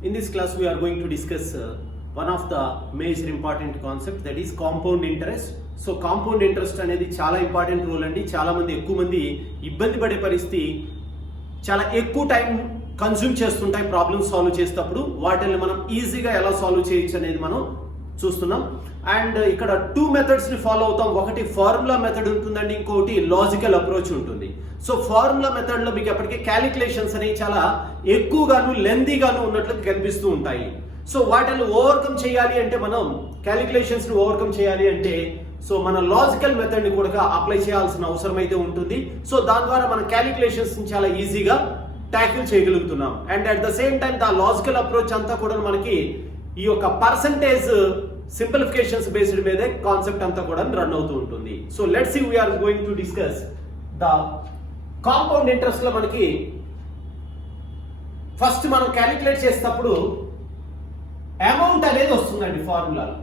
In this class, we are going to discuss one of the major important concept, that is compound interest. So compound interest అనేది చాలా important rule అండి. చాలా మంది ఎక్కువ మంది ఇబ్బంది పడే పరిస్థితి, చాలా ఎక్కువ టైం కన్జ్యూమ్ చేస్తుంటాయి ప్రాబ్లమ్స్ సాల్వ్ చేసేటప్పుడు. వాటిని మనం ఈజీగా ఎలా సాల్వ్ చేయొచ్చు అనేది మనం చూస్తున్నాం. అండ్ ఇక్కడ 2 మెథడ్స్ ని ఫాలో అవుతాం. ఒకటి ఫార్ములా మెథడ్ ఉంటుందండి, ఇంకోటి లాజికల్ అప్రోచ్ ఉంటుంది. సో ఫార్ములా మెథడ్ లో మీకు ఎప్పటికీ క్యాలిక్యులేషన్స్ అనేవి చాలా ఎక్కువగాను లెందీగాను ఉన్నట్లు కనిపిస్తూ ఉంటాయి. సో వాటిని ఓవర్కమ్ చేయాలి అంటే, మనం క్యాలిక్యులేషన్స్ ని ఓవర్కమ్ చేయాలి అంటే సో మన లాజికల్ మెథడ్ ని కూడా అప్లై చేయాల్సిన అవసరం అయితే ఉంటుంది. సో దాని ద్వారా మన క్యాలిక్యులేషన్స్ ని చాలా ఈజీగా ట్యాకిల్ చేయగలుగుతున్నాం. And at the same time the logical approach అంతా కూడా మనకి ఈ యొక్క పర్సంటేజ్ సింప్లిఫికేషన్స్ బేస్డ్ మీదే కాన్సెప్ట్ అంతా కూడా రన్ అవుతూ ఉంటుంది. So let's see we're going to discuss the compound interest లో మనకి ఫస్ట్ మనం క్యాలిక్యులేట్ చేసేటప్పుడు అమౌంట్ అనేది వస్తుందండి ఫార్ములాలో.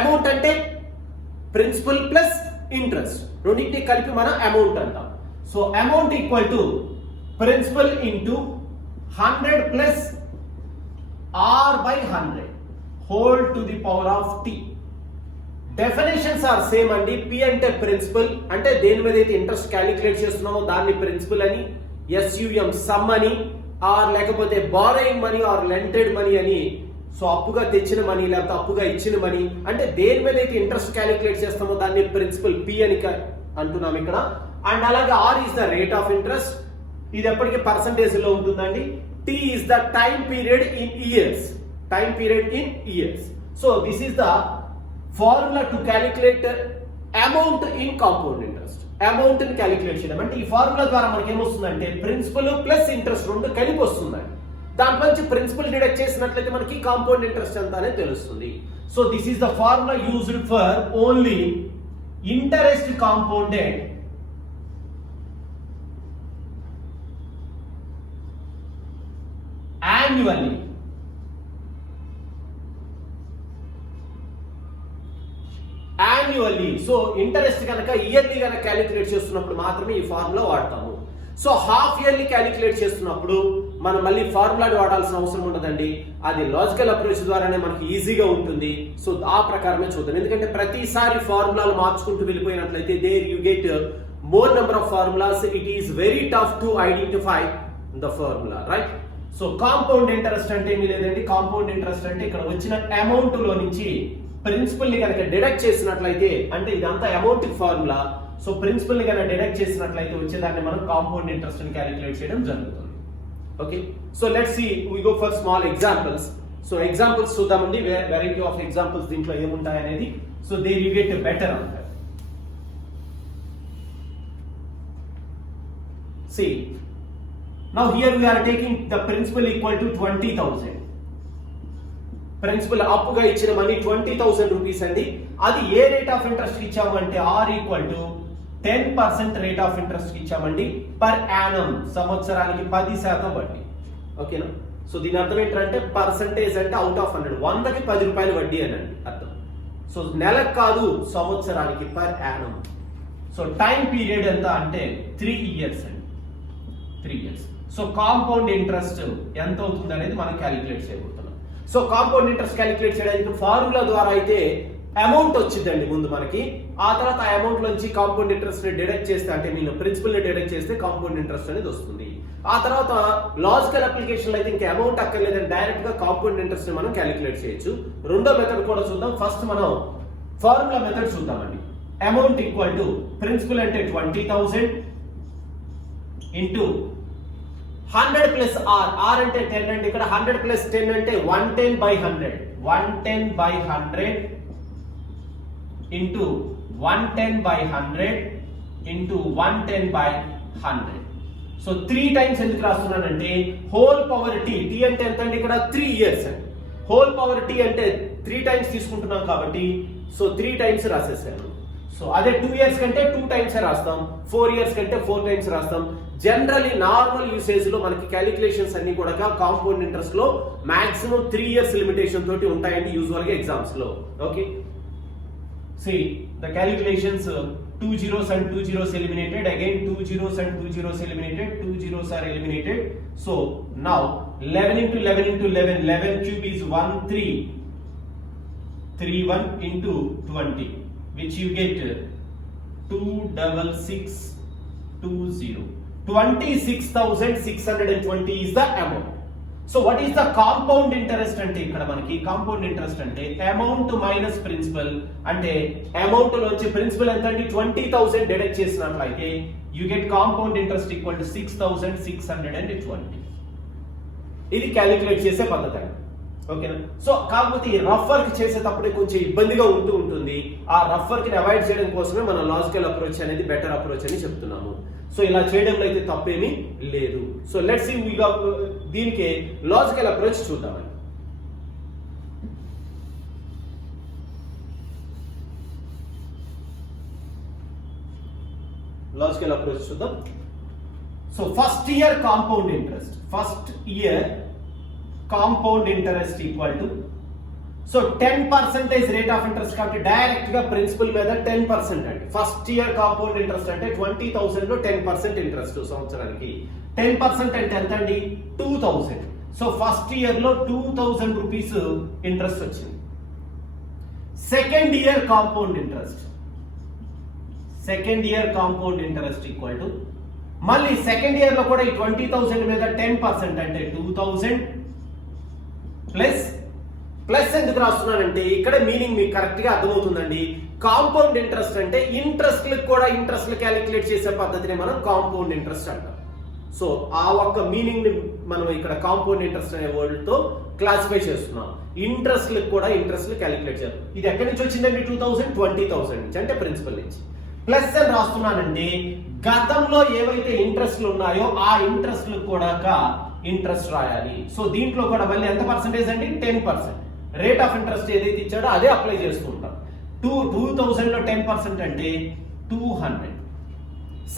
అమౌంట్ అంటే ప్రిన్సిపల్ ప్లస్ ఇంట్రెస్ట్ రెండింటిని కలిపి మనం అమౌంట్ అంటాం. So amount equal to principal into 100 plus r by 100 whole to the power of t. Definitions are same అండి. p అంటే ప్రిన్సిపల్, అంటే దేని మీద అయితే ఇంట్రెస్ట్ క్యాలిక్యులేట్ చేస్తున్నామో దాన్ని ప్రిన్సిపల్ అని, SUM సమ్ అని, ఆర్ లేకపోతే బారోయింగ్ మనీ ఆర్ లెంటెడ్ మనీ అని, సో అప్పుగా తెచ్చిన మనీ లేకపోతే అప్పుగా ఇచ్చిన మనీ, అంటే దేని మీద అయితే ఇంట్రెస్ట్ క్యాలిక్యులేట్ చేస్తామో దాన్ని ప్రిన్సిపల్ p అని అంటున్నాం ఇక్కడ. అండ్ అలాగే r is the rate of interest, ఇది ఎప్పటికీ పర్సంటేజ్ లో ఉంటుందండి. t is the time period in years. So this is the formula to calculate amount in compound interest. Amount ని క్యాలిక్యులేట్ చేయడం అంటే ఈ ఫార్ములా ద్వారా మనకి ఏమొస్తుందంటే ప్రిన్సిపల్ ప్లస్ ఇంట్రెస్ట్ రెండు కలిపి వస్తుందండి. దాంట్లో నుంచి ప్రిన్సిపల్ డిడక్ట్ చేసినట్లయితే మనకి కాంపౌండ్ ఇంట్రెస్ట్ ఎంత అనేది తెలుస్తుంది. So this is the formula used for only interest compounded annually. So interest కనుక ఇయర్లీ కనుక క్యాలిక్యులేట్ చేస్తున్నప్పుడు మాత్రమే ఈ ఫార్ములా వాడతాము. సో హాఫ్ ఇయర్లీ క్యాలిక్యులేట్ చేస్తున్నప్పుడు మనం మళ్ళీ ఫార్ములాని వాడాల్సిన అవసరం ఉండదండి. అది లాజికల్ అప్రోచ్ ద్వారానే మనకి ఈజీగా ఉంటుంది. సో ఆ ప్రకారమే చూద్దాం. ఎందుకంటే ప్రతిసారి ఫార్ములాలు మార్చుకుంటూ వెళ్ళిపోయినట్లయితే there you get more number of formulas. It is very tough to identify the formula, right? So compound interest అంటే ఏమీ లేదండి. కాంపౌండ్ ఇంట్రెస్ట్ అంటే ఇక్కడ వచ్చిన అమౌంట్ లో నుంచి ప్రిన్సిపల్ ని కనుక డిడక్ట్ చేసినట్లయితే, అంటే ఇదంతా అమౌంట్ ఫార్ములా, సో ప్రిన్సిపల్ ని కనుక డిడక్ట్ చేసినట్లయితే వచ్చేదాన్ని మనం కాంపౌండ్ ఇంట్రెస్ట్ ని క్యాలిక్యులేట్ చేయడం జరుగుతుంది. Okay, so let's see we go for small examples. So examples చూద్దామండి, వెరైటీ ఆఫ్ ఎగ్జాంపుల్స్ దీంట్లో ఏముంటాయి అనేది. So there you get better అంటారు. See, now here we are taking the principal equal to 20,000. Principal అప్పుగా ఇచ్చిన money 20,000 rupees అండి. అది ఏ rate of interest ఇచ్చాము అంటే r equal to 10% rate of interest ఇచ్చామండి పర్ యానం, సంవత్సరానికి 10% వడ్డీ. ఓకేనా? సో దీని అర్థం ఏంటంటే పర్సంటేజ్ అంటే అవుట్ ఆఫ్ 100, 100కి 10 రూపాయలు వడ్డీ అని అండి అర్థం. సో నెలకు కాదు, సంవత్సరానికి per annum. So time period ఎంత అంటే 3 ఇయర్స్ అండి, 3 ఇయర్స్. సో కాంపౌండ్ ఇంట్రెస్ట్ ఎంత అవుతుంది అనేది మనం క్యాలిక్యులేట్ చేయబోతున్నాం. సో కాంపౌండ్ ఇంట్రెస్ట్ క్యాలిక్యులేట్ చేయడానికి ఫార్ములా ద్వారా అయితే అమౌంట్ వచ్చిందండి ముందు మనకి. ఆ తర్వాత ఆ అమౌంట్ నుంచి కాంపౌండ్ ఇంట్రెస్ట్ ని డిడక్ట్ చేస్తే, అంటే నేను ప్రిన్సిపల్ ని డిడక్ట్ చేస్తే కాంపౌండ్ ఇంట్రెస్ట్ అనేది వస్తుంది. ఆ తర్వాత లాజికల్ అప్లికేషన్ అయితే ఇంకా అమౌంట్ అక్కర్లేదని డైరెక్ట్ గా కాంపౌండ్ ఇంట్రెస్ట్ ని మనం క్యాలిక్యులేట్ చేయొచ్చు. రెండో మెథడ్ కూడా చూద్దాం. ఫస్ట్ మనం ఫార్ములా మెథడ్ చూద్దామండి. అమౌంట్ ఈక్వల్ టు ప్రిన్సిపల్ అంటే 20,000 ఇంటూ 100 ప్లస్ r అంటే 10 అండి. ఇక్కడ 100 ప్లస్ 10 అంటే 110 by 100, 110 by 100 into 110 by 100 into 110 by 100. So 3 times ఎందుకు రాస్తున్నానంటే హోల్ పవర్ t అంటే ఎంత అండి? ఇక్కడ 3 ఇయర్స్ అండి. హోల్ పవర్ t అంటే 3 టైమ్స్ తీసుకుంటున్నాం కాబట్టి సో 3 టైమ్స్ రాసేసాను. సో అదే 2 ఇయర్స్ కంటే 2 టైమ్స్ రాస్తాం, 4 ఇయర్స్ కంటే 4 టైమ్స్ రాస్తాం. జనరల్లీ నార్మల్ యూసేజ్ లో మనకి క్యాలిక్యులేషన్స్ అన్ని కూడా కాంపౌండ్ ఇంట్రెస్ట్ లో మాక్సిమం 3 ఇయర్స్ లిమిటేషన్ తోటి ఉంటాయండి యూజువల్ గా ఎగ్జామ్స్ లో. Okay, see the calculations 2 zeros and 2 zeros eliminated, again 2 zeros and 2 zeros eliminated, 2 zeros are eliminated. So now 11 into 11 into 11, 11 cube is 1331 into 20, which you get 26620. 26,620 is the amount. So what is the compound interest అంటే ఇక్కడ మనకి compound interest అంటే amount minus principal, అంటే amount లోంచి principal ఎంత అంటే 20,000 deduct చేసినట్లయితే you get compound interest equal to 6,620. ఇది క్యాలిక్యులేట్ చేసే పద్ధతి అండి. ఓకేనా? సో కాకపోతే ఈ రఫ్ వర్క్ చేసేటప్పుడే కొంచెం ఇబ్బందిగా ఉంటుంది. ఆ రఫ్ వర్క్ ని అవాయిడ్ చేయడం కోసమే మన లాజికల్ అప్రోచ్ అనేది బెటర్ అప్రోచ్ అని చెప్తున్నాము. సో ఇలా చేయడంలో అయితే తప్పేమీ లేదు. సో లెట్స్ సీ దీనికి లాజికల్ అప్రోచ్ చూద్దామండి. లాజికల్ అప్రోచ్ చూద్దాం. So first year compound interest equal to, so 10% rate of interest కాబట్టి డైరెక్ట్ గా ప్రిన్సిపల్ మీద 10% అండి. ఫస్ట్ ఇయర్ కాంపౌండ్ ఇంట్రెస్ట్ అంటే 20,000 లో 10% ఇంట్రెస్ట్ సంవత్సరానికి. 10% అంటే ఎంత అండి? 2,000. సో ఫస్ట్ ఇయర్ లో 2,000 రూపీస్ ఇంట్రెస్ట్ వచ్చింది. Second year compound interest equal to, మళ్ళీ సెకండ్ ఇయర్ లో కూడా ఈ 20,000 మీద 10% అంటే 2,000 ప్లస్ ఎందుకు రాస్తున్నానంటే ఇక్కడ మీనింగ్ మీకు కరెక్ట్ గా అర్థమవుతుందండి. కాంపౌండ్ ఇంట్రెస్ట్ అంటే ఇంట్రెస్ట్లు క్యాలిక్యులేట్ చేసే పద్ధతిని మనం కాంపౌండ్ ఇంట్రెస్ట్ అంటాం. సో ఆ ఒక్క మీనింగ్ ని మనం ఇక్కడ కాంపౌండ్ ఇంట్రెస్ట్ అనే వర్డ్ తో క్లాసిఫై చేస్తున్నాం. ఇంట్రెస్ట్లు క్యాలిక్యులేట్ చేయాలి. ఇది ఎక్కడి నుంచి వచ్చిందండి? 20,000 నుంచి, అంటే ప్రిన్సిపల్ నుంచి. ప్లస్ అని రాస్తున్నానండి, గతంలో ఏవైతే ఇంట్రెస్ట్లు ఉన్నాయో ఆ ఇంట్రెస్ట్లు కూడా ఇంట్రెస్ట్ రాయాలి. సో దీంట్లో కూడా మళ్ళీ ఎంత పర్సెంటేజ్ అండి? 10%. రేట్ ఆఫ్ ఇంట్రెస్ట్ ఏదైతే ఇచ్చాడో అదే అప్లై చేస్తూ ఉంటాం. 2,000 లో 10% అంటే 200.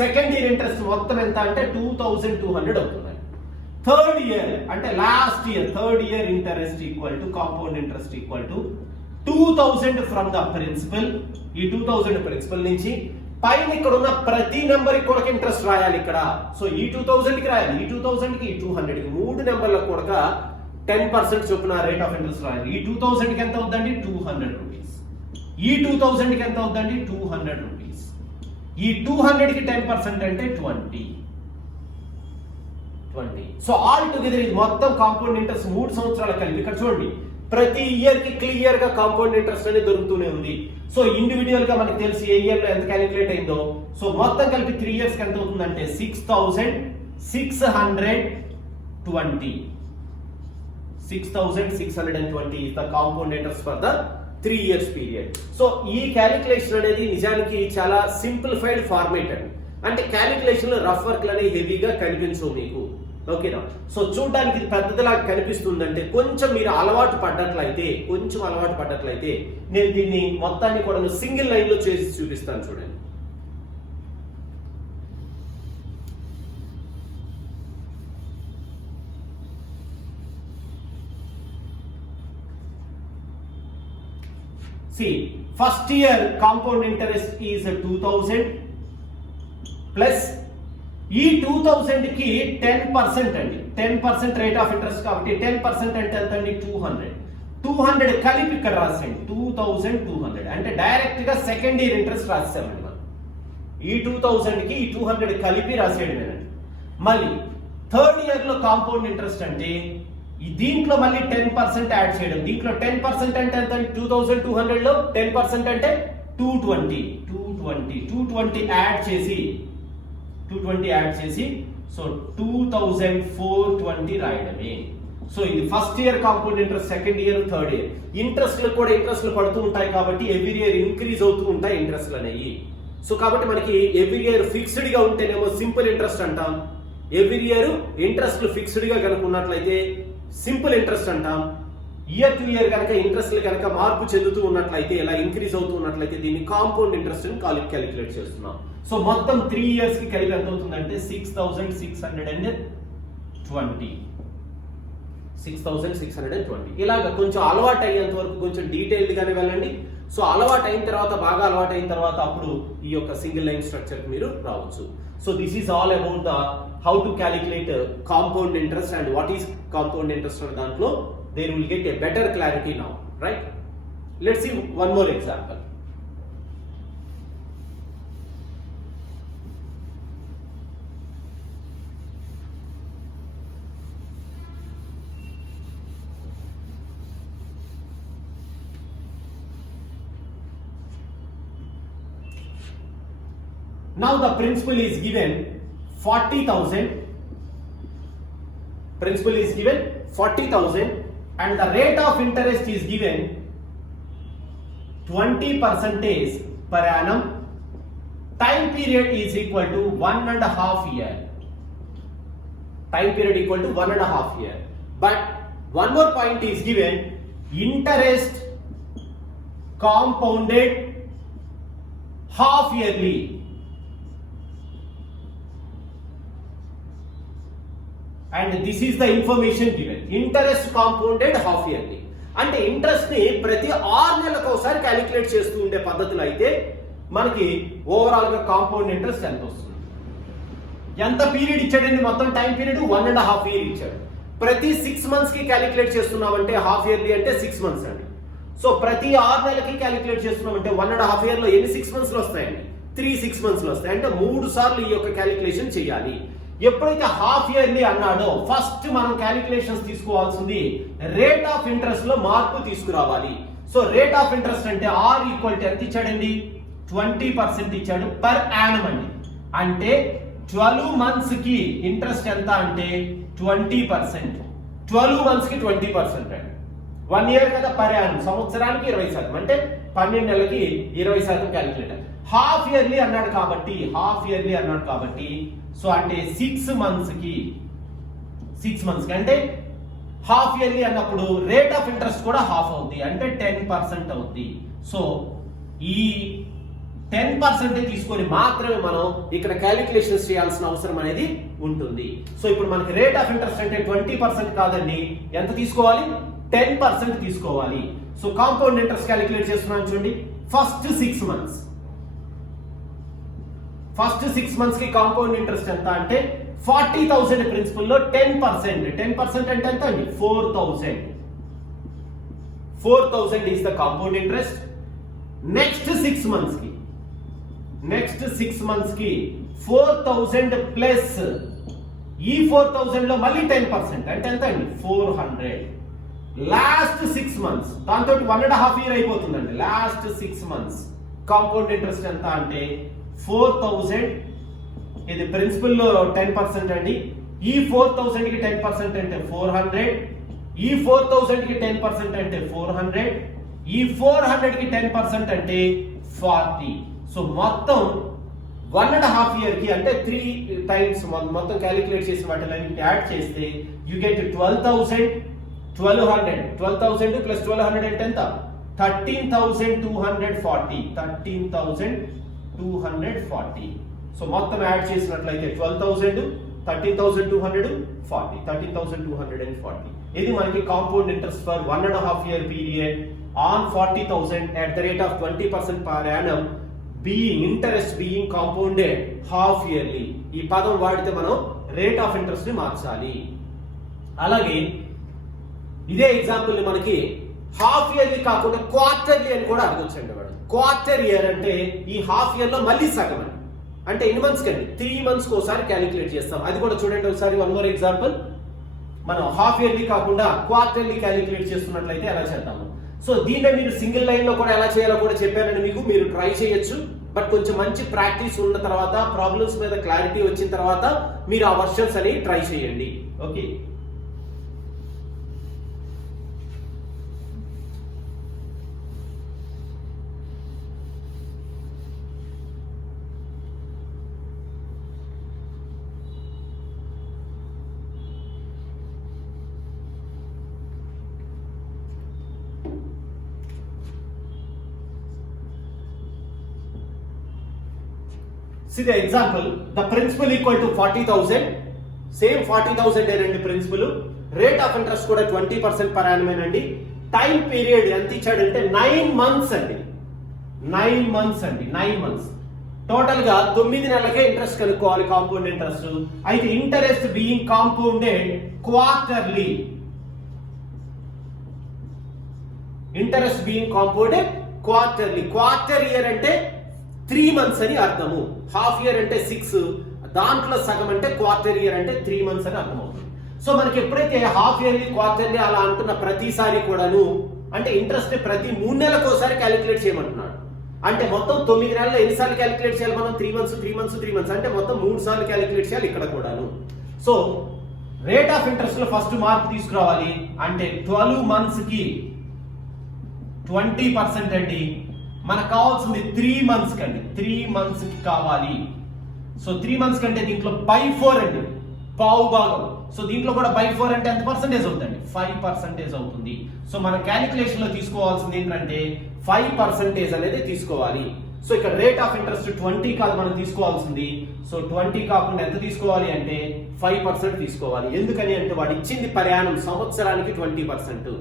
సెకండ్ ఇయర్ ఇంట్రెస్ట్ మొత్తం ఎంత అంటే 2,200 అవుతుంది. థర్డ్ ఇయర్ అంటే last year, third year interest equal to compound interest equal to 2,000 from the principal. ఈ 2,000 ప్రిన్సిపల్ నుంచి పైన ఇక్కడ ఉన్న ప్రతి నెంబర్ కి కూడా ఇంట్రెస్ట్ రాయాలి ఇక్కడ. సో ఈ 2,000 కి రాయాలి, ఈ 2,000 కి, ఈ 200 కి, మూడు నెంబర్లకు కూడా 10% చొప్పున రేట్ ఆఫ్ ఇంట్రెస్ట్ రాయాలి. ఈ 2,000 కి ఎంత అవుతుందండి? 200 రూపీస్. ఈ 2,000 కి ఎంత అవుతుందండి? 200 రూపీస్. ఈ 200 కి 10% అంటే 20. సో ఆల్ టుగెదర్ ఇది మొత్తం కాంపౌండ్ ఇంట్రెస్ట్ 3 సంవత్సరాల కలిపి. ఇక్కడ చూడండి, ప్రతి ఇయర్ కి క్లియర్ గా కాంపౌండ్ ఇంట్రెస్ట్ అనేది దొరుకుతూనే ఉంది. సో ఇండివిజువల్ గా మనకి తెలిసి ఏ ఇయర్ లో ఎంత క్యాలిక్యులేట్ అయిందో. సో మొత్తం కలిపి 3 ఇయర్స్ కి ఎంత అవుతుందంటే 6,620. 6,620 is the compound interest for the 3 years period. So ఈ క్యాలిక్యులేషన్ అనేది నిజానికి చాలా సింప్లిఫైడ్ ఫార్మేట్ అండి. అంటే క్యాలిక్యులేషన్ లో రఫ్ వర్క్ అనేవి హెవీగా కనిపించవు మీకు. ఓకేనా? సో చూడడానికి ఇది పెద్దదిలాగా కనిపిస్తుందంటే కొంచెం మీరు అలవాటు పడ్డట్లయితే నేను దీన్ని మొత్తాన్ని కూడా సింగిల్ లైన్ లో చేసి చూపిస్తాను. చూడండి, see, first year compound interest is 2,000 plus ఈ 2,000 కి 10% అండి. 10% రేట్ ఆఫ్ ఇంట్రెస్ట్ కాబట్టి 10% అంటే ఎంత అండి? 200 కలిపి ఇక్కడ రాసేయండి. 2,200 అంటే డైరెక్ట్ గా సెకండ్ ఇయర్ ఇంట్రెస్ట్ రాసేసామండి మనం. ఈ 2,000 కి ఈ 200 కలిపి రాసేయడం. మళ్ళీ థర్డ్ ఇయర్ లో కాంపౌండ్ ఇంట్రెస్ట్ అంటే దీంట్లో మళ్ళీ 10% యాడ్ చేయడం. దీంట్లో 10% అంటే ఎంత? 2,200 లో 10% అంటే 220 యాడ్ చేసి సో 2,420 రాయడమే. సో ఇది first year compound interest, second year, third year. ఇంట్రెస్ట్లు పడుతూ ఉంటాయి కాబట్టి ఎవ్రీ ఇయర్ ఇంక్రీజ్ అవుతూ ఉంటాయి ఇంట్రెస్ట్లు అనేవి. సో కాబట్టి మనకి ఎవ్రీ ఇయర్ ఫిక్స్డ్ గా ఉంటేనేమో సింపుల్ ఇంట్రెస్ట్ అంటాం. ఎవ్రీ ఇయర్ ఇంట్రెస్ట్లు ఫిక్స్డ్ గా కనుక ఉన్నట్లయితే సింపుల్ ఇంట్రెస్ట్ అంటాం. ఇయర్ టు ఇయర్ కనుక ఇంట్రెస్ట్లు కనుక మార్పు చెందుతూ ఉన్నట్లయితే, ఇలా ఇంక్రీజ్ అవుతూ ఉన్నట్లయితే దీన్ని కాంపౌండ్ ఇంట్రెస్ట్ అని క్యాలిక్యులేట్ చేస్తున్నాం. సో మొత్తం 3 ఇయర్స్ కి కలిపి ఎంత అవుతుందంటే 6,620. ఇలాగ కొంచెం అలవాటు అయ్యేంత వరకు కొంచెం డీటెయిల్డ్ గానే వెళ్ళండి. సో అలవాటు అయిన తర్వాత, బాగా అలవాటు అయిన తర్వాత అప్పుడు ఈ యొక్క సింగిల్ లైన్ స్ట్రక్చర్ మీరు రావచ్చు. So this is all about the how to calculate compound interest and what is compound interest అనే దాంట్లో there will get a better clarity now, right? Let's see one more example. Now the principal is given 40,000. Principal is given 40,000 and the rate of interest is given 20% per annum. Time period is equal to 1.5 year. Time period equal to 1.5 year. But one more point is given: interest compounded half yearly. And this is the information given. Interest compounded half yearly. అంటే interest ని ప్రతి 6 నెలలకు ఒకసారి calculate చేస్తూ ఉండే పద్ధతిలో అయితే మనకి ఓవరాల్ గా కాంపౌండ్ ఇంట్రెస్ట్ ఎంత వస్తుంది? ఎంత పీరియడ్ ఇచ్చాడండి? మొత్తం టైం పీరియడ్ 1.5 ఇయర్ ఇచ్చాడు. ప్రతి 6 మంత్స్ కి క్యాలిక్యులేట్ చేస్తున్నామంటే హాఫ్ ఇయర్లీ అంటే 6 మంత్స్ అండి. సో ప్రతి 6 నెలలకి క్యాలిక్యులేట్ చేస్తున్నామంటే 1.5 ఇయర్ లో ఎన్ని 6 మంత్స్ లో వస్తాయండి? 3 6 మంత్స్ లో వస్తాయి. అంటే 3 సార్లు ఈ యొక్క క్యాలిక్యులేషన్ చేయాలి. ఎప్పుడైతే హాఫ్ ఇయర్లీ అన్నాడో ఫస్ట్ మనం క్యాలిక్యులేషన్స్ తీసుకోవాల్సింది రేట్ ఆఫ్ ఇంట్రెస్ట్ లో మార్పు తీసుకురావాలి. సో రేట్ ఆఫ్ ఇంట్రెస్ట్ అంటే ఆర్ ఈక్వల్ టు ఎంత ఇచ్చాడండి? 20% ఇచ్చాడు పర్ యానం అండి. అంటే 12 మంత్స్ కి ఇంట్రెస్ట్ ఎంత అంటే 20%. 12 మంత్స్ కి 20% అండి. 1 ఇయర్ కదా పర్ యానం, సంవత్సరానికి 20%, అంటే 12 నెలలకి 20% క్యాలిక్యులేట్. హాఫ్ ఇయర్లీ అన్నాడు కాబట్టి సో అంటే 6 మంత్స్ కి అంటే హాఫ్ ఇయర్లీ అన్నప్పుడు రేట్ ఆఫ్ ఇంట్రెస్ట్ కూడా హాఫ్ అవుద్ది, అంటే 10% అవుద్ది. సో ఈ 10% తీసుకొని మాత్రమే మనం ఇక్కడ క్యాలిక్యులేషన్స్ చేయాల్సిన అవసరం అనేది ఉంటుంది. సో ఇప్పుడు మనకి రేట్ ఆఫ్ ఇంట్రెస్ట్ అంటే 20% కాదండి, ఎంత తీసుకోవాలి? 10% తీసుకోవాలి. సో కాంపౌండ్ ఇంట్రెస్ట్ క్యాలిక్యులేట్ చేస్తున్నాను చూడండి. ఫస్ట్ 6 మంత్స్ కి కాంపౌండ్ ఇంట్రెస్ట్ ఎంత అంటే 40,000 ప్రిన్సిపల్ లో 10% అంటే ఎంత అండి? 4,000 is the compound interest. Next 6 months కి 4,000 ప్లస్ ఈ 4,000 లో మళ్ళీ 10% అంటే ఎంత అండి? 400. లాస్ట్ 6 మంత్స్ దాంతో 1.5 ఇయర్ అయిపోతుందండి. లాస్ట్ 6 మంత్స్ కాంపౌండ్ ఇంట్రెస్ట్ ఎంత అంటే 4,000. ఇది ప్రిన్సిపల్ 10% అండి. ఈ 4,000 కి 10% అంటే 400. ఈ 4,000 కి 10% అంటే 400. ఈ 400 కి 10% అంటే 40. సో మొత్తం 1.5 ఇయర్ కి అంటే 3 టైమ్స్ మొత్తం క్యాలిక్యులేట్ చేసి వాటిని యాడ్ చేస్తే యు గెట్ 12,000 ప్లస్ 1200 అంటే ఎంత? 13,240. 13,240. సో మొత్తం యాడ్ చేసినట్లయితే 12,000, 13,240, 13,240. ఇది మనకి compound interest for 1.5 year period on 40,000 at the rate of 20% per annum interest being compounded half yearly. ఈ పదం వాడితే మనం రేట్ ఆఫ్ ఇంట్రెస్ట్ ని మార్చాలి. అలాగే ఇదే ఎగ్జాంపుల్ ని మనకి హాఫ్ ఇయర్లీ కాకుండా క్వార్టర్లీ అని కూడా అడగొచ్చండి. వాడు క్వార్టర్ ఇయర్ అంటే ఈ హాఫ్ ఇయర్ లో మళ్ళీ సగం అండి. అంటే ఎన్ని మంత్స్ కండి? 3 మంత్స్ కి ఒకసారి క్యాలిక్యులేట్ చేస్తాం. అది కూడా చూడండి ఒకసారి. One more example. మనం హాఫ్ ఇయర్లీ కాకుండా క్వార్టర్లీ క్యాలిక్యులేట్ చేస్తున్నట్లయితే ఎలా చేద్దాము? సో దీన్ని మీరు సింగిల్ లైన్ లో కూడా ఎలా చేయాలో కూడా చెప్పానండి మీకు. మీరు ట్రై చేయొచ్చు, బట్ కొంచెం మంచి ప్రాక్టీస్ ఉన్న తర్వాత, ప్రాబ్లమ్స్ మీద క్లారిటీ వచ్చిన తర్వాత మీరు ఆ వర్షన్స్ అని ట్రై చేయండి. Okay. See the example. The principal equal to 40,000. Same 40,000 అండి ప్రిన్సిపల్. రేట్ ఆఫ్ ఇంట్రెస్ట్ కూడా 20% per annum అండి. టైం పీరియడ్ ఎంత ఇచ్చాడంటే 9 మంత్స్ అండి. 9 మంత్స్ అండి, 9 మంత్స్. టోటల్ గా 9 నెలలకే ఇంట్రెస్ట్ కనుక్కోవాలి కాంపౌండ్ ఇంట్రెస్ట్. అయితే interest being compounded quarterly, interest being compounded quarterly. Quarter year అంటే 3 మంత్స్ అని అర్థము, హాఫ్ ఇయర్ అంటే 6, దాంట్లో సగం అంటే క్వార్టర్ ఇయర్ అంటే 3 మంత్స్ అని అర్థం అవుతుంది. సో మనకి ఎప్పుడైతే హాఫ్ ఇయర్లీ, క్వార్టర్లీ అలా అంటున్న ప్రతిసారి కూడాను అంటే ఇంట్రెస్ట్ ప్రతి 3 నెలలకు ఒకసారి క్యాలిక్యులేట్ చేయమంటున్నాడు. అంటే మొత్తం 9 నెలల్లో ఎన్నిసార్లు క్యాలిక్యులేట్ చేయాలి మనం? 3 మంత్స్ 3 మంత్స్ 3 మంత్స్ అంటే మొత్తం 3 సార్లు క్యాలిక్యులేట్ చేయాలి ఇక్కడ కూడాను. సో రేట్ ఆఫ్ ఇంట్రెస్ట్ లో ఫస్ట్ మార్క్ తీసుకురావాలి. అంటే 12 మంత్స్ కి 20% అండి. మనకు కావాల్సింది 3 మంత్స్ కండి, 3 మంత్స్ కి కావాలి. సో 3 మంత్స్ కంటే దీంట్లో బై 4 అండి, పావు భాగం. సో దీంట్లో కూడా బై 4 అంటే ఎంత పర్సెంటేజ్ అవుతుంది? 5% అవుతుంది. సో మన క్యాలిక్యులేషన్ లో తీసుకోవాల్సింది ఏంటంటే 5% అనేది తీసుకోవాలి. సో ఇక్కడ రేట్ ఆఫ్ ఇంట్రెస్ట్ 20 కాదు మనం తీసుకోవాల్సింది. సో 20 కాకుండా ఎంత తీసుకోవాలి అంటే 5% తీసుకోవాలి. ఎందుకని అంటే వాడు ఇచ్చింది ప్రయాణం సంవత్సరానికి 20%.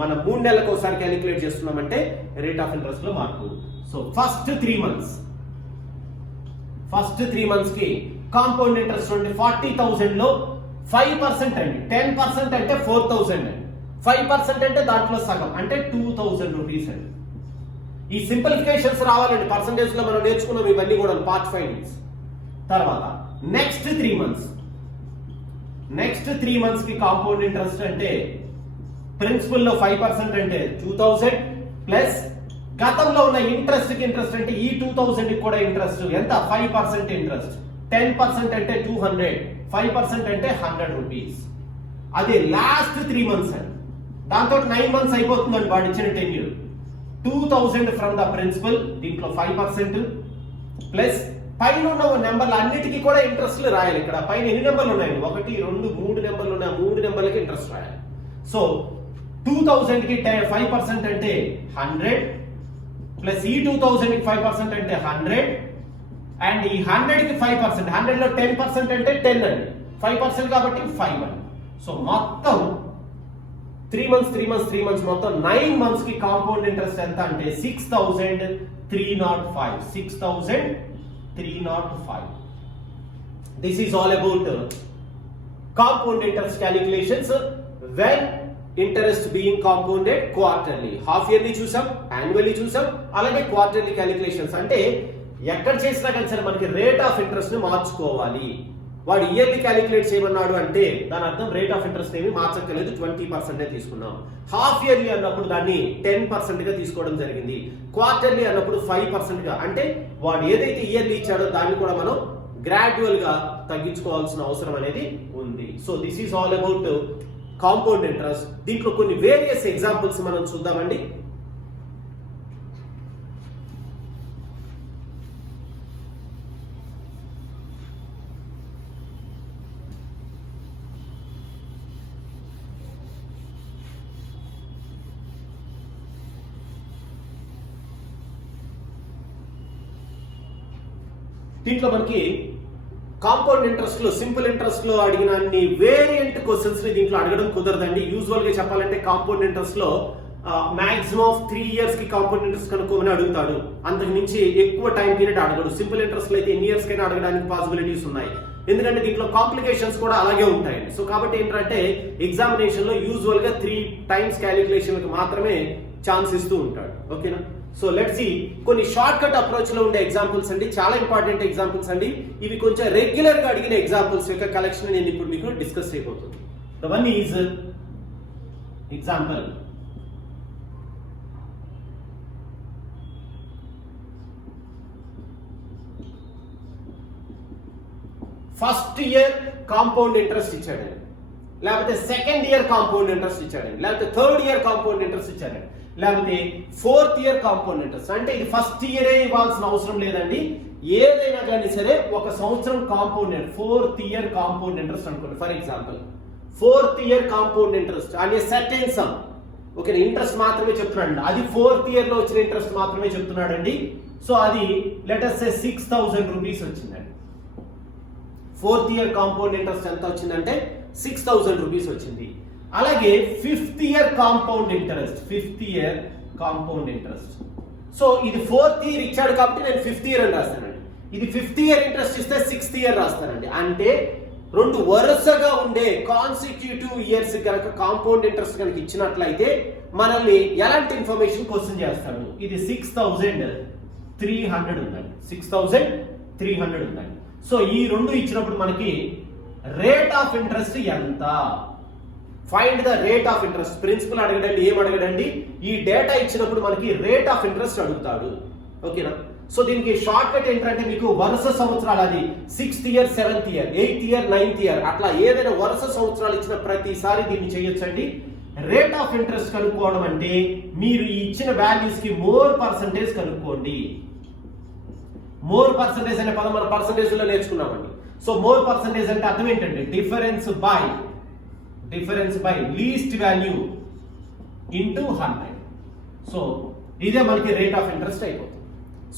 మనం 3 నెలలకు ఒకసారి క్యాలిక్యులేట్ చేస్తున్నామంటే రేట్ ఆఫ్ ఇంట్రెస్ట్ లో మార్పు. సో ఫస్ట్ 3 మంత్స్ కి కాంపౌండ్ ఇంట్రెస్ట్ ఉండి 40,000 లో 5% అండి. 10% అంటే 4,000 అండి. 5% అంటే దాంట్లో సగం అంటే 2,000 రూపీస్ అండి. ఈ సింప్లిఫికేషన్స్ రావాలండి. పర్సంటేజ్ లో మనం నేర్చుకున్నాం ఇవన్నీ కూడా పార్ట్ ఫైండింగ్స్. తర్వాత నెక్స్ట్ 3 మంత్స్ కి కాంపౌండ్ ఇంట్రెస్ట్ అంటే ప్రిన్సిపల్ లో 5% అంటే 2,000 ప్లస్ గతంలో ఉన్న ఇంట్రెస్ట్ అంటే ఈ 2,000 కి కూడా ఇంట్రెస్ట్ ఎంత? 5% ఇంట్రెస్ట్. 10% అంటే 200, 5% అంటే 100 రూపీస్. అదే లాస్ట్ 3 మంత్స్ అండి. దాంతో 9 మంత్స్ అయిపోతుందండి వాడు ఇచ్చిన టెన్యూర్. 2,000 ఫ్రమ్ ద ప్రిన్సిపల్, దీంట్లో 5% ప్లస్ పైన ఉన్న నెంబర్లు అన్నిటికీ కూడా ఇంట్రెస్ట్లు రాయాలి. ఇక్కడ పైన ఎన్ని నెంబర్లు ఉన్నాయండి? 1, 2, 3 నెంబర్లు ఉన్నాయి. 3 నెంబర్లకి ఇంట్రెస్ట్ రాయాలి. సో 2,000 కి 5% అంటే 100 ప్లస్ ఈ 2,000 కి 5% అంటే 100 అండ్ ఈ 100 కి 5%, 100 లో 10% అంటే 10 అండి, 5% కాబట్టి 5 అండి. సో మొత్తం 3 మంత్స్ మొత్తం 9 మంత్స్ కి కాంపౌండ్ ఇంట్రెస్ట్ ఎంత అంటే 6,305. 6,305. This is all about compound interest calculations when interest being compounded quarterly. Half yearly చూసాం, యాన్యువల్లీ చూసాం, అలాగే క్వార్టర్లీ క్యాలిక్యులేషన్స్. అంటే ఎక్కడ చేసినా కానీ సరే మనకి రేట్ ఆఫ్ ఇంట్రెస్ట్ ని మార్చుకోవాలి. వాడు ఇయర్లీ క్యాలిక్యులేట్ చేయమన్నాడు అంటే దాని అర్థం రేట్ ఆఫ్ ఇంట్రెస్ట్ ఏమి మార్చక్కర్లేదు, 20% తీసుకున్నాం. హాఫ్ ఇయర్లీ అన్నప్పుడు దాన్ని 10% గా తీసుకోవడం జరిగింది. క్వార్టర్లీ అన్నప్పుడు 5% గా, అంటే వాడు ఏదైతే ఇయర్లీ ఇచ్చాడో దాన్ని కూడా మనం గ్రాడ్యువల్ గా తగ్గించుకోవాల్సిన అవసరం అనేది ఉంది. So this is all about compound interest. దీంట్లో కొన్ని వేరియస్ ఎగ్జాంపుల్స్ మనం చూద్దామండి. దీంట్లో మనకి కాంపౌండ్ ఇంట్రెస్ట్ లో, సింపుల్ ఇంట్రెస్ట్ లో అడిగిన అన్ని వేరియంట్ క్వశ్చన్స్ ని దీంట్లో అడగడం కుదరదండి. యూజువల్ గా చెప్పాలంటే కాంపౌండ్ ఇంట్రెస్ట్ లో మాక్సిమం ఆఫ్ 3 years కి కాంపౌండ్ ఇంట్రెస్ట్ కనుక్కోమని అడుగుతాడు. అంతకు మించి ఎక్కువ టైం పీరియడ్ అడగడు. సింపుల్ ఇంట్రెస్ట్ లో అయితే ఎన్ని ఇయర్స్ కైనా అడగడానికి పాసిబిలిటీస్ ఉన్నాయి. ఎందుకంటే దీంట్లో కాంప్లికేషన్స్ కూడా అలాగే ఉంటాయండి. సో కాబట్టి ఏంటంటే ఎగ్జామినేషన్ లో యూజువల్ గా 3 times క్యాలిక్యులేషన్ కి మాత్రమే ఛాన్స్ ఇస్తూ ఉంటాడు. ఓకేనా? సో లెట్స్ సీ కొన్ని షార్ట్ కట్ అప్రోచ్ లో ఉండే ఎగ్జాంపుల్స్ అండి, చాలా ఇంపార్టెంట్ ఎగ్జాంపుల్స్ అండి. ఇవి కొంచెం రెగ్యులర్ గా అడిగిన ఎగ్జాంపుల్స్ యొక్క కలెక్షన్ నేను ఇప్పుడు మీకు డిస్కస్ చేయబోతుంది. The one is example. First year compound interest ఇచ్చాడండి, లేకపోతే సెకండ్ ఇయర్ కాంపౌండ్ ఇంట్రెస్ట్ ఇచ్చాడండి, లేకపోతే థర్డ్ ఇయర్ కాంపౌండ్ ఇంట్రెస్ట్ ఇచ్చాడండి, లేకపోతే 4th ఇయర్ కాంపౌండ్ ఇంట్రెస్ట్. అంటే ఇది ఫస్ట్ ఇయరే ఇవ్వాల్సిన అవసరం లేదండి. ఏదైనా కానీ సరే ఒక సంవత్సరం compound, 4th year compound interest అనుకోండి. For example 4th year compound interest అనే సర్టెన్ సమ్. ఓకే, ఇంట్రెస్ట్ మాత్రమే చెప్తున్నాడు, అది 4th ఇయర్ లో వచ్చిన ఇంట్రెస్ట్ మాత్రమే చెప్తున్నాడండి. సో అది లెట్ us say 6,000 రూపీస్ వచ్చిందండి. 4th ఇయర్ కాంపౌండ్ ఇంట్రెస్ట్ ఎంత వచ్చిందంటే 6,000 రూపీస్ వచ్చింది. అలాగే 5th year compound interest, 5th year compound interest so ఇది 4th ఇయర్ ఇచ్చాడు కాబట్టి నేను 5th ఇయర్ అని రాస్తానండి. ఇది 5th ఇయర్ ఇంట్రెస్ట్ ఇస్తే 6th ఇయర్ రాస్తానండి. అంటే రెండు వరుసగా ఉండే కాన్సిక్యూటివ్ ఇయర్స్ కనుక కాంపౌండ్ ఇంట్రెస్ట్ కనుక ఇచ్చినట్లయితే మనల్ని ఎలాంటి ఇన్ఫర్మేషన్ క్వశ్చన్ చేస్తాడు. ఇది 6,300 ఉందండి. 6,300 ఉందండి. సో ఈ రెండు ఇచ్చినప్పుడు మనకి రేట్ ఆఫ్ ఇంట్రెస్ట్ ఎంత, find the rate of interest. Principal అడగడండి, ఏం అడగడండి, ఈ డేటా ఇచ్చినప్పుడు మనకి రేట్ ఆఫ్ ఇంట్రెస్ట్ అడుగుతాడు. ఓకేనా. సో దీనికి షార్ట్ కట్ ఏంటంటే మీకు వరుస సంవత్సరాలు, అది 6th year 7th year 8th year 9th year అట్లా ఏదైనా వరుస సంవత్సరాలు ఇచ్చిన ప్రతిసారి దీన్ని చేయొచ్చండి. రేట్ ఆఫ్ ఇంట్రెస్ట్ కనుక్కోవడం అంటే మీరు ఇచ్చిన వాల్యూస్ కి మోర్ పర్సంటేజ్ కనుక్కోండి. మోర్ పర్సంటేజ్ అనే పదం మన పర్సంటేజ్ లో నేర్చుకున్నామండి. సో మోర్ పర్సంటేజ్ అంటే అర్థం ఏంటంటే difference by least value into 100. So ఇదే మనకి రేట్ ఆఫ్ ఇంట్రెస్ట్ అయిపోతుంది.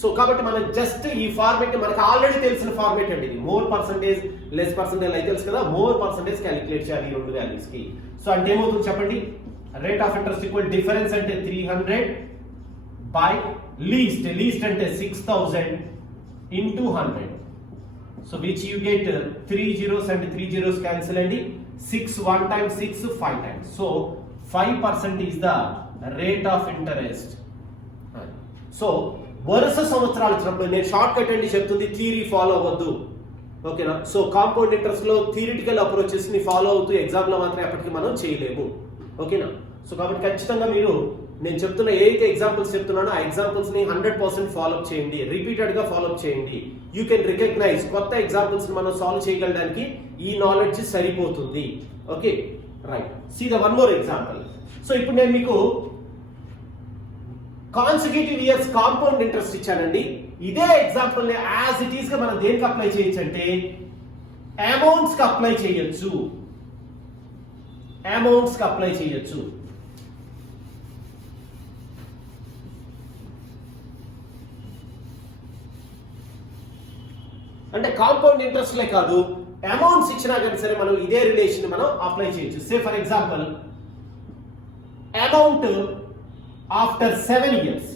సో కాబట్టి మనం జస్ట్ ఈ ఫార్మేట్ మనకు ఆల్రెడీ తెలిసిన ఫార్మేట్ అండి ఇది. మోర్ పర్సంటేజ్ లెస్ పర్సంటేజ్ అయితే తెలుసు కదా, మోర్ పర్సంటేజ్ క్యాలిక్యులేట్ చేయాలి ఈ రెండు వాల్యూస్ కి. సో అంటే ఏమవుతుంది చెప్పండి, rate of interest equal difference అంటే 300 బై లీస్ట్ అంటే 6,000 into 100. So which you get 3 zeros and 3 zeros cancel అండి. 6 1 times 6 5 times. So 5% is the rate of interest. So వరుస సంవత్సరాలు ఇచ్చినప్పుడు నేను షార్ట్ కట్ అండి చెప్తుంది, థియరీ ఫాలో అవ్వద్దు. ఓకేనా. సో కాంపౌండ్ ఇంట్రెస్ట్ లో థియరిటికల్ అప్రోచెస్ ని ఫాలో అవుతూ ఎగ్జామ్ లో మాత్రం ఎప్పటికీ మనం చేయలేము. ఓకేనా. సో కాబట్టి ఖచ్చితంగా మీరు నేను చెప్తున్న ఏదైతే ఎగ్జాంపుల్స్ చెప్తున్నానో ఆ ఎగ్జాంపుల్స్ ని 100% ఫాలో అప్ చేయండి, రిపీటెడ్ గా ఫాలో అప్ చేయండి. యూ కెన్ రికగ్నైజ్ కొత్త ఎగ్జాంపుల్స్ ని మనం సాల్వ్ చేయగలడానికి ఈ నాలెడ్జ్ సరిపోతుంది. Okay right. See the one more example. So ఇప్పుడు నేను మీకు కాన్సిక్యూటివ్ ఇయర్స్ కాంపౌండ్ ఇంట్రెస్ట్ ఇచ్చానండి. ఇదే ఎగ్జాంపుల్ ని యాజ్ ఇట్ ఈస్ గా మనం దేనికి అప్లై చేయొచ్చు అంటే అమౌంట్స్ కి అప్లై చేయొచ్చు. అమౌంట్స్ కి అప్లై చేయొచ్చు. అంటే కాంపౌండ్ ఇంట్రెస్ట్ లే కాదు, అమౌంట్స్ ఇచ్చినా కానీ సరే మనం ఇదే రిలేషన్ మనం అప్లై చేయొచ్చు. Say for example amount after 7 years,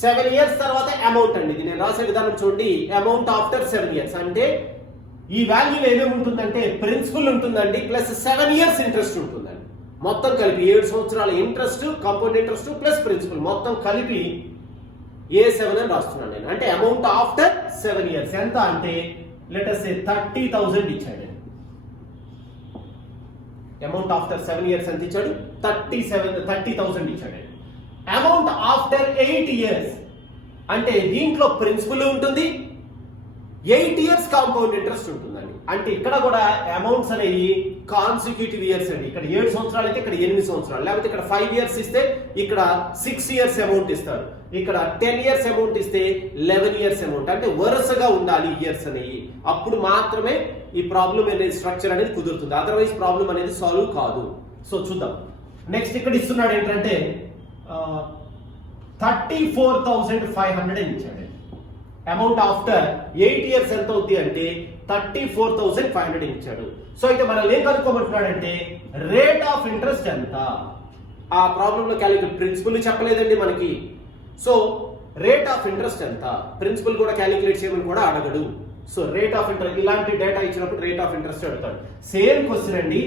7 years తర్వాత అమౌంట్ అండి. ఇది నేను రాసే విధానం చూడండి. అమౌంట్ ఆఫ్టర్ 7 years అంటే ఈ వాల్యూ ఏమేమి ఉంటుందంటే ప్రిన్సిపల్ ఉంటుందండి ప్లస్ 7 years ఇంట్రెస్ట్ ఉంటుందండి. మొత్తం కలిపి 7 సంవత్సరాల interest, compound interest plus principal మొత్తం కలిపి A7 అని రాస్తున్నాను నేను. అంటే అమౌంట్ ఆఫ్టర్ 7 years ఎంత అంటే లెట్ us say 30,000 ఇచ్చాడు. అమౌంట్ ఆఫ్టర్ 7 years ఎంత ఇచ్చాడు, 30,000 ఇచ్చాడు. అమౌంట్ ఆఫ్టర్ 8 years అంటే దీంట్లో ప్రిన్సిపల్ ఉంటుంది, 8 years కాంపౌండ్ ఇంట్రెస్ట్ ఉంటుందండి. అంటే ఇక్కడ కూడా అమౌంట్స్ అనేవి కాన్సిక్యూటివ్ ఇయర్స్ అండి. ఇక్కడ 7 సంవత్సరాలు అయితే ఇక్కడ 8 సంవత్సరాలు, లేకపోతే ఇక్కడ 5 years ఇస్తే ఇక్కడ 6 years అమౌంట్ ఇస్తారు, ఇక్కడ 10 years అమౌంట్ ఇస్తే 11 years అమౌంట్. అంటే వరుసగా ఉండాలి ఇయర్స్ అనేవి, అప్పుడు మాత్రమే ఈ ప్రాబ్లం అనేది స్ట్రక్చర్ అనేది కుదురుతుంది. అదర్వైజ్ ప్రాబ్లం అనేది సాల్వ్ కాదు. సో చూద్దాం. నెక్స్ట్ ఇక్కడ ఇస్తున్నాడు ఏంటంటే 34,500 ఇచ్చాడు. అమౌంట్ ఆఫ్టర్ 8 years ఎంత అవుతుంది అంటే 34,500 ఇచ్చాడు. సో అయితే మనం ఏం కనుక్కోమంటున్నాడంటే రేట్ ఆఫ్ ఇంట్రెస్ట్ ఎంత. ఆ ప్రాబ్లం లో క్యాలిక్యులేట్ ప్రిన్సిపల్ చెప్పలేదండి మనకి. సో రేట్ ఆఫ్ ఇంట్రెస్ట్ ఎంత, ప్రిన్సిపల్ కూడా క్యాలిక్యులేట్ చేయమని కూడా అడగడు. సో రేట్ ఆఫ్ ఇంట్రెస్ట్ ఇలాంటి డేటా ఇచ్చినప్పుడు రేట్ ఆఫ్ ఇంట్రెస్ట్ అడుగుతాడు. సేమ్ క్వశ్చన్ అండి.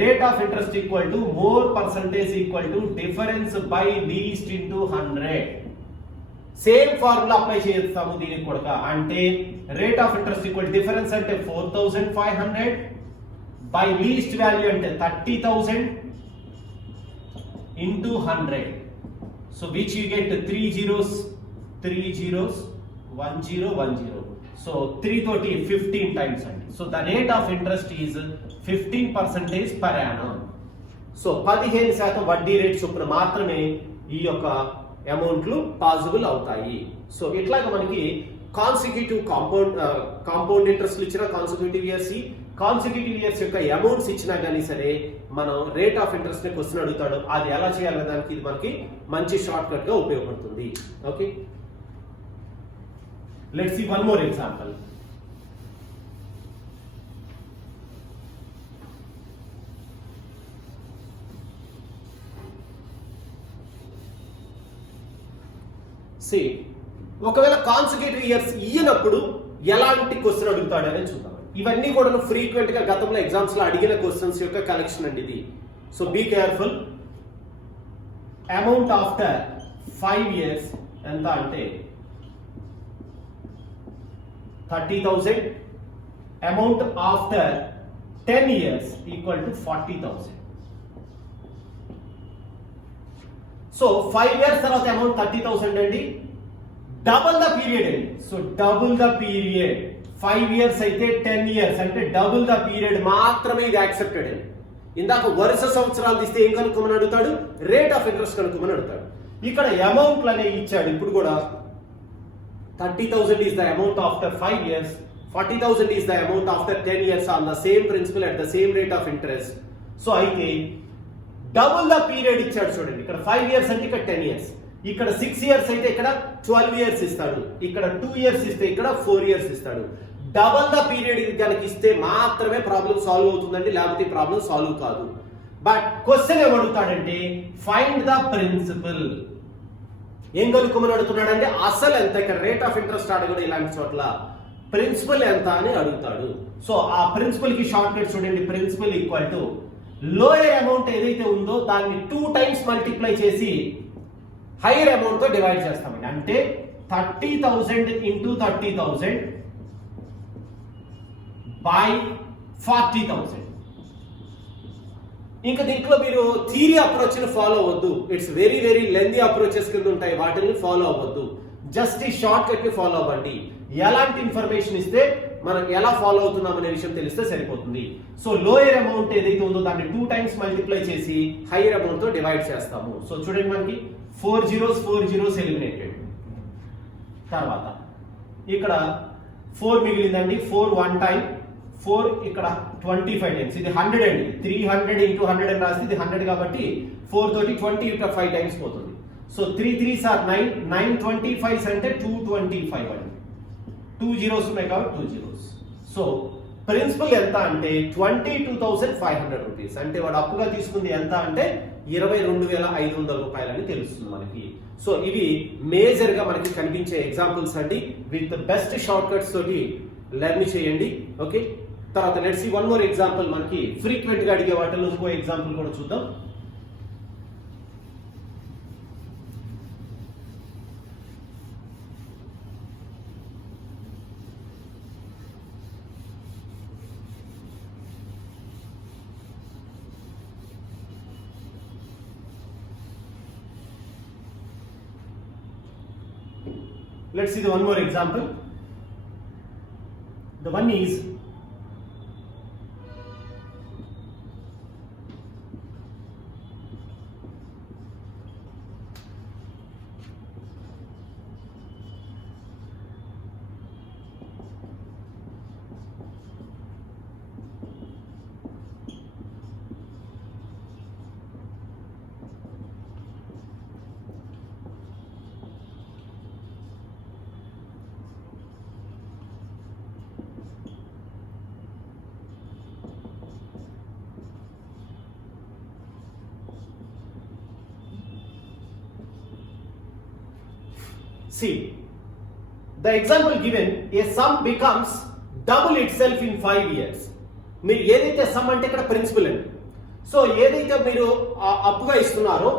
Rate of interest equal to more percentage equal to difference by least into 100. Same formula apply చేస్తాము దీనికి కూడా. అంటే rate of interest equal difference అంటే 4,500 by least value అంటే 30,000 into 100. So which you get 3 zeros 1 0 1 0. So 3 తోటి 15 times అండి. So the rate of interest is 15% per annum. So 15% వడ్డీ rate చొప్పున మాత్రమే ఈ యొక్క అమౌంట్లు పాసిబుల్ అవుతాయి. సో ఇట్లాగా మనకి కాన్సిక్యూటివ్ కాంపౌండ్ ఇంట్రెస్ట్ ఇచ్చిన కాన్సిక్యూటివ్ ఇయర్స్ యొక్క అమౌంట్స్ ఇచ్చినా కానీ సరే మనం రేట్ ఆఫ్ ఇంట్రెస్ట్ ని క్వశ్చన్ అడుగుతాడు. అది ఎలా చేయాలనే దానికి ఇది మనకి మంచి షార్ట్ కట్ గా ఉపయోగపడుతుంది. Okay, let's see one more example. See ఒకవేళ కాన్సిక్యూటివ్ ఇయర్స్ ఇయ్యనప్పుడు ఎలాంటి క్వశ్చన్ అడుగుతాడు అనేది చూద్దాం. ఇవన్నీ కూడా ఫ్రీక్వెంట్ గా గతంలో ఎగ్జామ్స్ లో అడిగిన క్వశ్చన్స్ యొక్క కలెక్షన్ అండి ఇది. So be careful. Amount after 5 years ఎంత అంటే 30,000. Amount after 10 years equal to 40,000. So 5 years తర్వాత అమౌంట్ 30,000 అండి. డబుల్ ద పీరియడ్ అండి. So double the period 5 years అయితే 10 years అంటే డబుల్ ద పీరియడ్ మాత్రమే ఇది యాక్సెప్టెడ్ అండి. ఇందాక వరుస సంవత్సరాలు తీస్తే ఏం కనుక్కోమని అడుగుతాడు? రేట్ ఆఫ్ ఇంట్రెస్ట్ కనుక్కోమని అడుగుతాడు. ఇక్కడ అమౌంట్లు అనేవి ఇచ్చాడు. ఇప్పుడు కూడా 30,000 is the amount after 5 years, 40,000 is the amount after 10 years on the same principal at the same rate of interest. So అయితే డబుల్ ద పీరియడ్ ఇచ్చాడు చూడండి. ఇక్కడ 5 years అంటే ఇక్కడ 10 years, ఇక్కడ 6 years అయితే ఇక్కడ 12 years ఇస్తాడు, ఇక్కడ 2 years ఇస్తే ఇక్కడ 4 years ఇస్తాడు. డబుల్ ద పీరియడ్ కనుక ఇస్తే మాత్రమే ప్రాబ్లం సాల్వ్ అవుతుందండి, లేకపోతే ప్రాబ్లం సాల్వ్ కాదు. బట్ క్వశ్చన్ ఏమడుగుతాడంటే ఫైండ్ ద ప్రిన్సిపల్. ఏం కనుక్కోమని అడుగుతున్నాడంటే అసలు ఎంత. ఇక్కడ రేట్ ఆఫ్ ఇంట్రెస్ట్ అడగడు, ఇలాంటి చోట్ల ప్రిన్సిపల్ ఎంత అని అడుగుతాడు. సో ఆ ప్రిన్సిపల్ కి షార్ట్ కట్ చూడండి. Principal equal to lower amount ఏదైతే ఉందో దాన్ని 2 times మల్టిప్లై చేసి హైయర్ అమౌంట్ తో డివైడ్ చేస్తామండి. అంటే 30,000 ఇంటూ 30,000 బై 40,000. ఇంకా దీంట్లో మీరు థియరీ అప్రోచ్ ని ఫాలో అవ్వద్దు. It's very very lengthy approaches కింద ఉంటాయి, వాటిని ఫాలో అవ్వద్దు. జస్ట్ ఈ షార్ట్ కట్ ని ఫాలో అవ్వండి. ఎలాంటి ఇన్ఫర్మేషన్ ఇస్తే మనం ఎలా ఫాలో అవుతున్నాం అనే విషయం తెలిస్తే సరిపోతుంది. సో లోయర్ అమౌంట్ ఏదైతే ఉందో దాన్ని 2 times మల్టిప్లై చేసి హైయర్ అమౌంట్ తో డివైడ్ చేస్తాము. సో చూడండి మనకి 4 zeros ఎలిమినేటెడ్. తర్వాత ఇక్కడ 4 మిగిలిందండి. 4 1 time, 4 ఇక్కడ 25 times. ఇది 100 అండి. 300 into 100 అని రాస్తే ఇది 100 కాబట్టి 4 తోటి 20 ఇంకా 5 times పోతుంది. సో 3 3s are 9, 9 25s అంటే 225 అండి. 2 zeros ఉన్నాయి కాబట్టి 2 zeros. సో ప్రిన్సిపల్ ఎంత అంటే 22,500 రూపీస్. అంటే వాడు అప్పుగా తీసుకుంది ఎంత అంటే 22,500 రూపాయలు అని తెలుస్తుంది మనకి. సో ఇవి మేజర్ గా మనకి కనిపించే ఎగ్జాంపుల్స్ అండి. విత్ బెస్ట్ షార్ట్ కట్స్ తోటి లెర్న్ చేయండి. ఓకే, తర్వాత let's see one more example. మనకి ఫ్రీక్వెంట్ గా అడిగే వాటిలో ఇంకో ఎగ్జాంపుల్ కూడా చూద్దాం. Let's see the one more example. The one is see the example given, a sum becomes double itself in 5 years. మీరు ఏదైతే సమ్ అంటే ఇక్కడ ప్రిన్సిపల్ అండి. సో ఏదైతే మీరు అప్పుగా ఇస్తున్నారో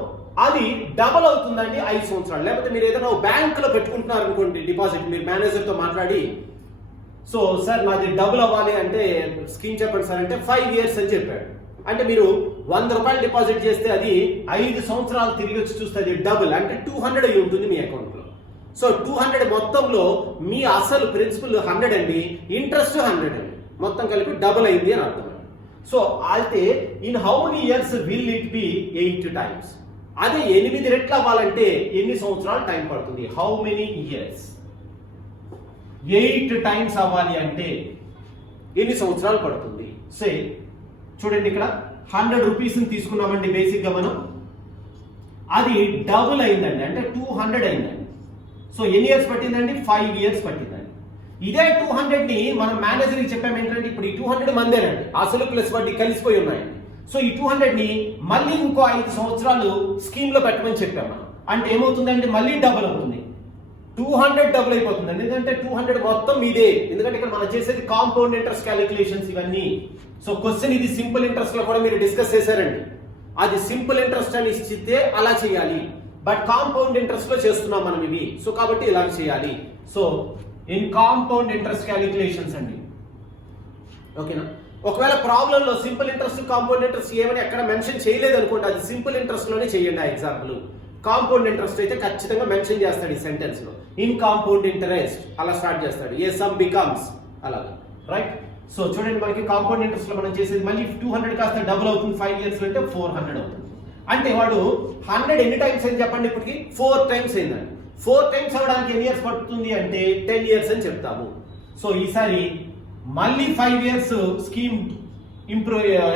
అది డబుల్ అవుతుందండి 5 సంవత్సరాలు. లేకపోతే మీరు ఏదైనా బ్యాంక్ లో పెట్టుకుంటున్నారు అనుకోండి డిపాజిట్, మీరు మేనేజర్ తో మాట్లాడి సో సార్ నాది డబుల్ అవ్వాలి అంటే స్కీమ్ చెప్పండి సార్ అంటే 5 years అని చెప్పాడు. అంటే మీరు 100 రూపాయలు డిపాజిట్ చేస్తే అది 5 సంవత్సరాలు తిరిగి వచ్చి చూస్తే అది డబుల్ అంటే 200 అయి ఉంటుంది మీ అకౌంట్ లో. సో 200 మొత్తంలో మీ అసలు ప్రిన్సిపల్ 100 అండి, ఇంట్రెస్ట్ 100 అండి, మొత్తం కలిపి డబుల్ అయింది అని అర్థం. సో అయితే in how many years will it be 8 times. అదే 8 రెట్లు అవ్వాలంటే ఎన్ని సంవత్సరాలు టైం పడుతుంది? How many years? 8 times అవ్వాలి అంటే ఎన్ని సంవత్సరాలు పడుతుంది? సే చూడండి ఇక్కడ 100 రూపీస్ తీసుకున్నామండి బేసిక్ గా మనం. అది డబుల్ అయిందండి అంటే 200 అయిందండి. సో ఎన్ని ఇయర్స్ పట్టిందండి? 5 years పట్టిందండి. ఇదే 200 ని మనం మేనేజర్ కి చెప్పాము ఏంటంటే ఇప్పుడు ఈ 200 మందేనండి, అసలు ప్లస్ వడ్డీ కలిసిపోయి ఉన్నాయండి. సో ఈ 200 ని మళ్ళీ ఇంకో 5 సంవత్సరాలు స్కీమ్ లో పెట్టమని చెప్పాము. అంటే ఏమవుతుందండి? మళ్ళీ డబుల్ అవుతుంది. 200 డబుల్ అయిపోతుంది, ఎందుకంటే 200 మొత్తం మీదే, ఎందుకంటే ఇక్కడ మనం చేసేది కాంపౌండ్ ఇంట్రెస్ట్ క్యాలిక్యులేషన్స్ ఇవన్నీ. సో క్వశ్చన్ ఇది సింపుల్ ఇంట్రెస్ట్ లో కూడా మీరు డిస్కస్ చేశారండి, అది సింపుల్ ఇంట్రెస్ట్ అని ఇచ్చితే అలా చేయాలి, బట్ కాంపౌండ్ ఇంట్రెస్ట్ లో చేస్తున్నాం మనం ఇవి, సో కాబట్టి ఇలా చేయాలి. So in compound interest calculations అండి, ఓకేనా. ఒకవేళ ప్రాబ్లం లో సింపుల్ ఇంట్రెస్ట్ కాంపౌండ్ ఇంట్రెస్ట్ ఏమని ఎక్కడ మెన్షన్ చేయలేదు అనుకోండి, అది సింపుల్ ఇంట్రెస్ట్ లోనే చేయండి ఆ ఎగ్జాంపుల్. కాంపౌండ్ ఇంట్రెస్ట్ అయితే ఖచ్చితంగా మెన్షన్ చేస్తాడు ఈ సెంటెన్స్ లో, ఇన్ కాంపౌండ్ ఇంట్రెస్ట్ అలా స్టార్ట్ చేస్తాడు, ఏ సమ్ బికమ్స్ అలాగా, రైట్. సో చూడండి మనకి కాంపౌండ్ ఇంట్రెస్ట్ లో మనం చేసేది మళ్ళీ 200 కాస్త డబుల్ అవుతుంది 5 years అంటే 400 అవుతుంది. అంటే వాడు 100 ఎన్ని టైమ్స్ అని చెప్పండి, ఇప్పటికి 4 టైమ్స్ అయిందండి. 4 టైమ్స్ అవడానికి ఎన్ని ఇయర్స్ పడుతుంది అంటే 10 years అని చెప్తాము. సో ఈసారి మళ్ళీ 5 years స్కీమ్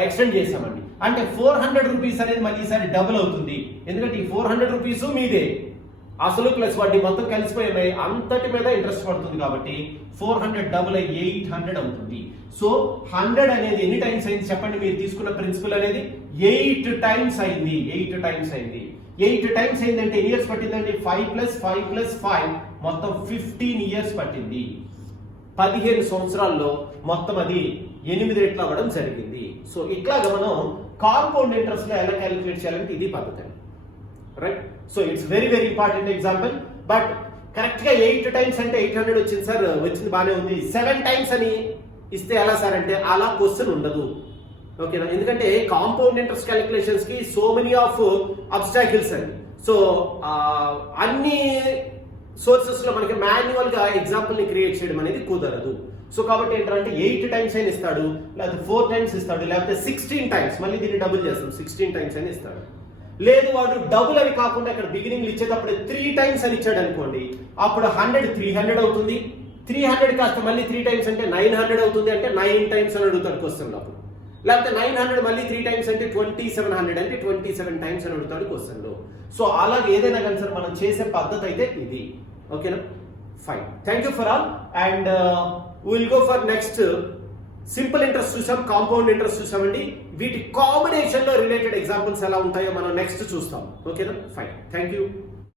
ఎక్స్టెండ్ చేసామండి, అంటే 400 రూపీస్ అనేది మళ్ళీ ఈసారి డబుల్ అవుతుంది, ఎందుకంటే ఈ 400 రూపీస్ మీదే, అసలు ప్లస్ వడ్డీ మొత్తం కలిసిపోయి అంతటి మీద ఇంట్రెస్ట్ పడుతుంది కాబట్టి 400 డబుల్ అయ్యి 800 అవుతుంది. సో 100 అనేది ఎన్ని టైమ్స్ అయింది చెప్పండి, మీరు తీసుకున్న ప్రిన్సిపల్ అనేది 8 టైమ్స్ అయింది. 8 టైమ్స్ అయింది. 8 టైమ్స్ అయిందంటే ఎన్ని ఇయర్స్ పట్టిందండి, 5 + 5 + 5 మొత్తం 15 years పట్టింది. 15 సంవత్సరాల్లో మొత్తం అది 8 రెట్లు అవ్వడం జరిగింది. సో ఇట్లాగా మనం కాంపౌండ్ ఇంట్రెస్ట్ లో ఎలా క్యాలిక్యులేట్ చేయాలంటే ఇది పద్ధతి, right. So it's very very important example, but correct గా 8 టైమ్స్ అంటే 800 వచ్చింది సార్, వచ్చింది బానే ఉంది. 7 టైమ్స్ అని ఇస్తే ఎలా సార్ అంటే అలా క్వశ్చన్ ఉండదు, ఓకేనా. ఎందుకంటే కాంపౌండ్ ఇంట్రెస్ట్ క్యాలిక్యులేషన్స్ కి సో మెనీ ఆఫ్ అబ్స్టాకిల్స్ అండి. సో అన్ని సోర్సెస్ లో మనకి మాన్యువల్ గా ఎగ్జాంపుల్ ని క్రియేట్ చేయడం అనేది కుదరదు. సో కాబట్టి ఏంటంటే 8 టైమ్స్ అయినా ఇస్తాడు, లేకపోతే 4 టైమ్స్ ఇస్తాడు, లేకపోతే 16 టైమ్స్, మళ్ళీ దీన్ని డబుల్ చేస్తాం 16 టైమ్స్ అని ఇస్తాడు. లేదు వాడు డబుల్ అని కాకుండా ఇక్కడ బిగినింగ్ ఇచ్చేటప్పుడు 3 టైమ్స్ అని ఇచ్చాడు అనుకోండి, అప్పుడు 100 300 అవుతుంది. 300 కాస్త మళ్ళీ 3 టైమ్స్ అంటే 900 అవుతుంది, అంటే 9 టైమ్స్ అని అడుగుతాడు క్వశ్చన్ లో. లేకపోతే 900 మళ్ళీ 3 టైమ్స్ అంటే 2700 అంటే 27 టైమ్స్ అని అడుగుతాడు క్వశ్చన్ లో. సో అలాగే ఏదైనా కానీ సార్ మనం చేసే పద్ధతి అయితే ఇది, ఓకేనా. Fine, thank you for all, and will go for next. Simple interest చూసాం, కాంపౌండ్ ఇంట్రెస్ట్ చూసామండి, వీటి కాంబినేషన్ లో రిలేటెడ్ ఎగ్జాంపుల్స్ ఎలా ఉంటాయో మనం నెక్స్ట్ చూస్తాం, ఓకేనా. Fine, thank you.